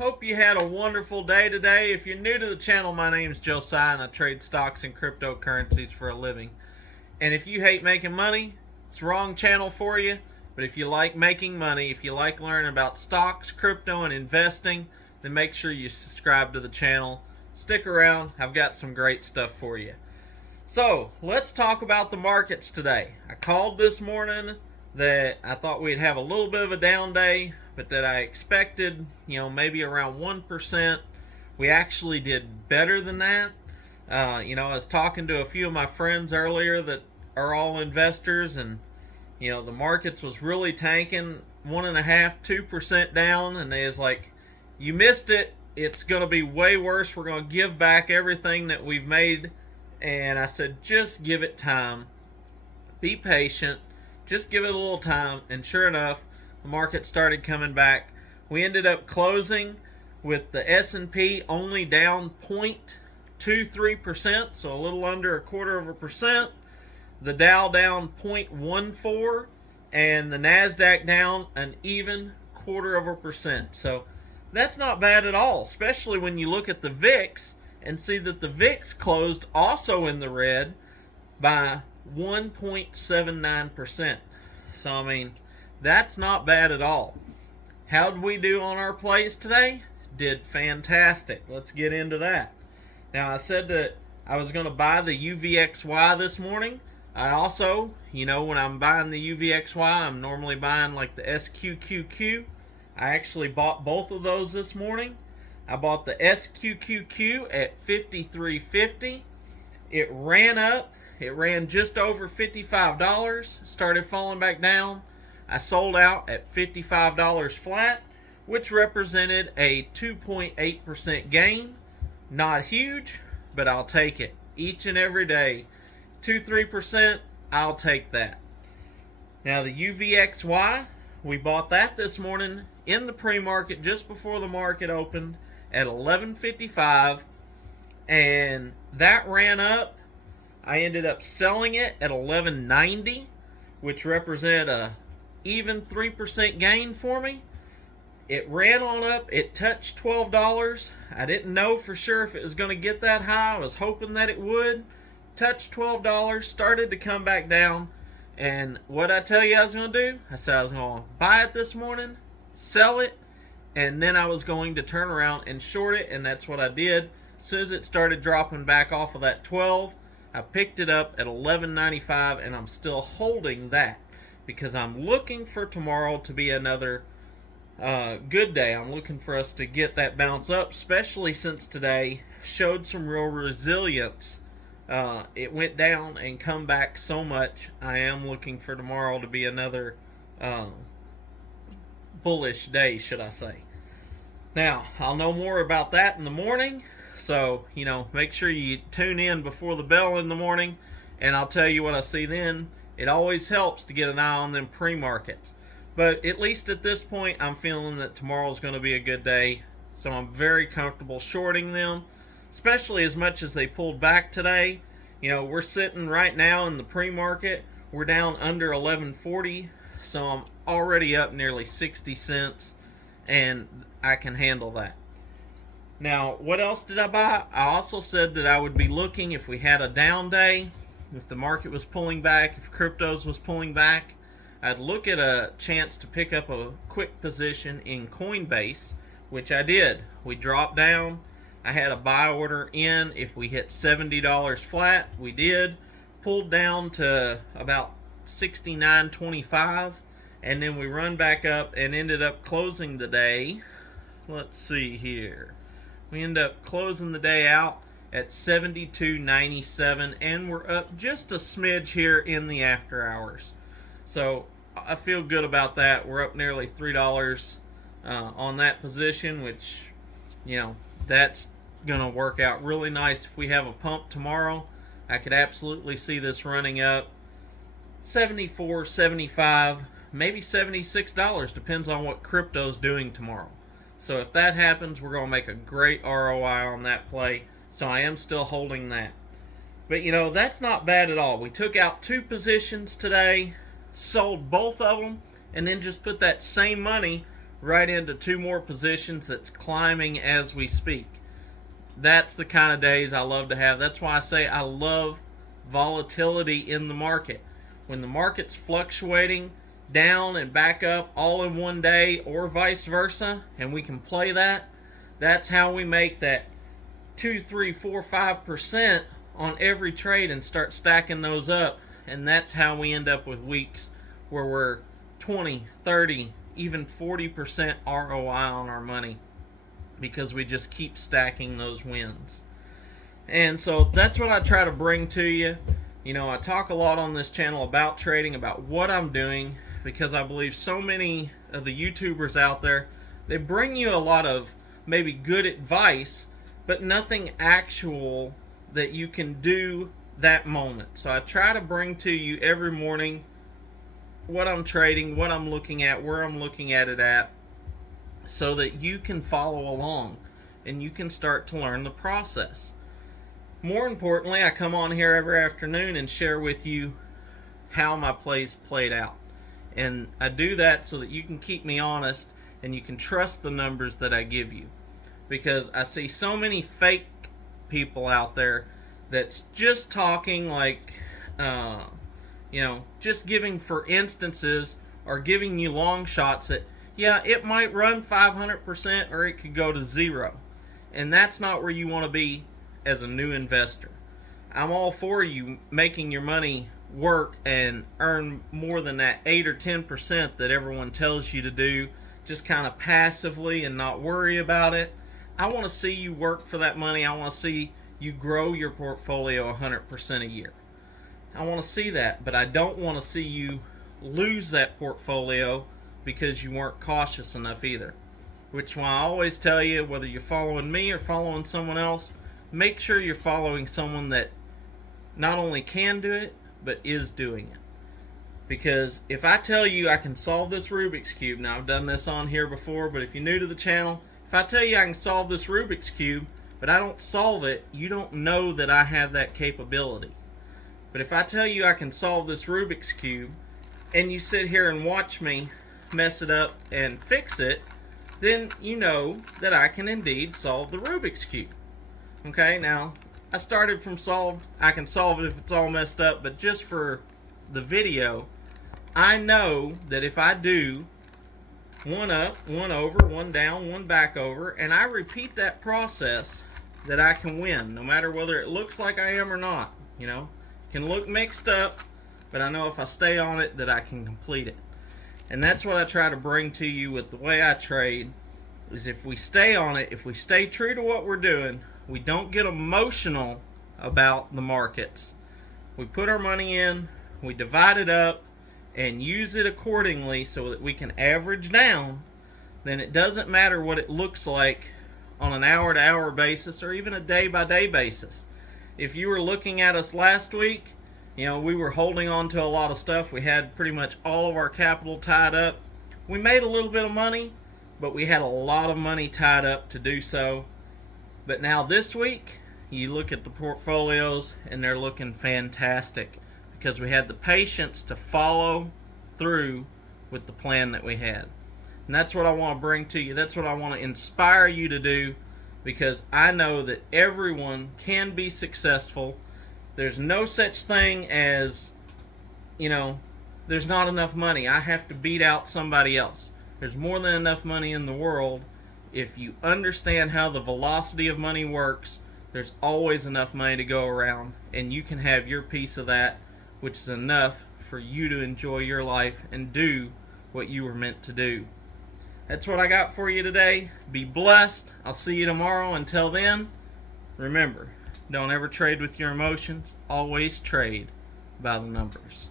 Hope you had a wonderful day today. If you're new to the channel, my name is Josiah and I trade stocks and cryptocurrencies for a living. And if you hate making money, it's the wrong channel for you. But if you like making money, if you like learning about stocks, crypto, and investing, then make sure you subscribe to the channel. Stick around. I've got some great stuff for you. So, let's talk about the markets today. I called this morning that I thought we'd have a little bit of a down day, but that I expected, maybe around 1%. We actually did better than that. I was talking to a few of my friends earlier that are all investors, and, the markets was really tanking, 1.5–2% down, and they was like, you missed it. It's going to be way worse. We're going to give back everything that we've made. And I said, just give it time. Be patient. Just give it a little time. And sure enough, the market started coming back. We ended up closing with the S&P only down 0.23%, so a little under 0.25%. The Dow down 0.14%, and the NASDAQ down an even 0.25%. So that's not bad at all, especially when you look at the VIX and see that the VIX closed also in the red by 1.79%. So, that's not bad at all. How did we do on our plays today? Did fantastic. Let's get into that. Now, I said that I was going to buy the UVXY this morning. I also, when I'm buying the UVXY, I'm normally buying like the SQQQ. I actually bought both of those this morning. I bought the SQQQ at $53.50. It ran up. It ran just over $55. Started falling back down. I sold out at $55 flat, which represented a 2.8% gain. Not huge, but I'll take it. Each and every day. 2–3%, I'll take that. Now the UVXY, we bought that this morning in the pre-market just before the market opened at $11.55, and that ran up. I ended up selling it at $11.90, which represented a even 3% gain for me. It ran on up. It touched $12. I didn't know for sure if it was going to get that high. I was hoping that it would. Touched $12, started to come back down, and what I tell you I was going to do, I said I was going to buy it this morning, sell it, and then I was going to turn around and short it, and that's what I did. As soon as it started dropping back off of that 12, I picked it up at $11.95, and I'm still holding that because I'm looking for tomorrow to be another good day. I'm looking for us to get that bounce up, especially since today showed some real resilience. It went down and come back so much. I am looking for tomorrow to be another bullish day, should I say. Now, I'll know more about that in the morning. So, make sure you tune in before the bell in the morning, and I'll tell you what I see then. It always helps to get an eye on them pre-markets. But at least at this point, I'm feeling that tomorrow's going to be a good day. So I'm very comfortable shorting them, especially as much as they pulled back today. We're sitting right now in the pre-market. We're down under $11.40, so I'm already up nearly 60 cents, and I can handle that. Now, what else did I buy? I also said that I would be looking if we had a down day, if the market was pulling back, if cryptos was pulling back, I'd look at a chance to pick up a quick position in Coinbase, which I did. We dropped down. I had a buy order in if we hit $70 flat. We did. Pulled down to about $69.25, and then we run back up and ended up closing the day. Let's see here. We end up closing the day out at $72.97, and we're up just a smidge here in the after hours. So I feel good about that. We're up nearly $3 on that position, which, that's going to work out really nice. If we have a pump tomorrow, I could absolutely see this running up $74, $75, maybe $76. Depends on what crypto's doing tomorrow. So if that happens, we're going to make a great ROI on that play. So I am still holding that. But, that's not bad at all. We took out 2 positions today, sold both of them, and then just put that same money right into 2 more positions that's climbing as we speak. That's the kind of days I love to have. That's why I say I love volatility in the market. When the market's fluctuating down and back up all in one day, or vice versa, and we can play that, that's how we make that 2, 3, 4, 5% on every trade and start stacking those up. And that's how we end up with weeks where we're 20, 30, even 40% ROI on our money, because we just keep stacking those wins. And so that's what I try to bring to you. You know, I talk a lot on this channel about trading, about what I'm doing, because I believe so many of the YouTubers out there, they bring you a lot of maybe good advice, but nothing actual that you can do that moment. So I try to bring to you every morning what I'm trading, what I'm looking at, where I'm looking at it at, so that you can follow along and you can start to learn the process. More importantly, I come on here every afternoon and share with you how my plays played out. And I do that so that you can keep me honest and you can trust the numbers that I give you. Because I see so many fake people out there that's just talking like, just giving for instances, or giving you long shots that, yeah, it might run 500% or it could go to 0. And that's not where you want to be as a new investor. I'm all for you making your money work and earn more than that 8 or 10% that everyone tells you to do, just kind of passively and not worry about it. I want to see you work for that money. I want to see you grow your portfolio 100% a year. I want to see that, but I don't want to see you lose that portfolio because you weren't cautious enough either. Which is why I always tell you, whether you're following me or following someone else, make sure you're following someone that not only can do it, but is doing it. Because if I tell you I can solve this Rubik's Cube, now I've done this on here before, but if you're new to the channel, if I tell you I can solve this Rubik's Cube, but I don't solve it, you don't know that I have that capability. But if I tell you I can solve this Rubik's Cube, and you sit here and watch me mess it up and fix it, then you know that I can indeed solve the Rubik's Cube. Okay, now, I started from solved. I can solve it if it's all messed up, but just for the video, I know that if I do one up, one over, one down, one back over, and I repeat that process, that I can win, no matter whether it looks like I am or not. You know, it can look mixed up, but I know if I stay on it that I can complete it. And that's what I try to bring to you with the way I trade, is if we stay on it, if we stay true to what we're doing, we don't get emotional about the markets. We put our money in, we divide it up, and use it accordingly so that we can average down, then it doesn't matter what it looks like on an hour-to-hour basis or even a day-by-day basis. If you were looking at us last week, you know, we were holding on to a lot of stuff. We had pretty much all of our capital tied up. We made a little bit of money, but we had a lot of money tied up to do so. But now this week, you look at the portfolios and they're looking fantastic because we had the patience to follow through with the plan that we had. And that's what I want to bring to you. That's what I want to inspire you to do, because I know that everyone can be successful. There's no such thing as, there's not enough money. I have to beat out somebody else. There's more than enough money in the world. If you understand how the velocity of money works, there's always enough money to go around, and you can have your piece of that, which is enough for you to enjoy your life and do what you were meant to do. That's what I got for you today. Be blessed. I'll see you tomorrow. Until then, remember, don't ever trade with your emotions. Always trade by the numbers.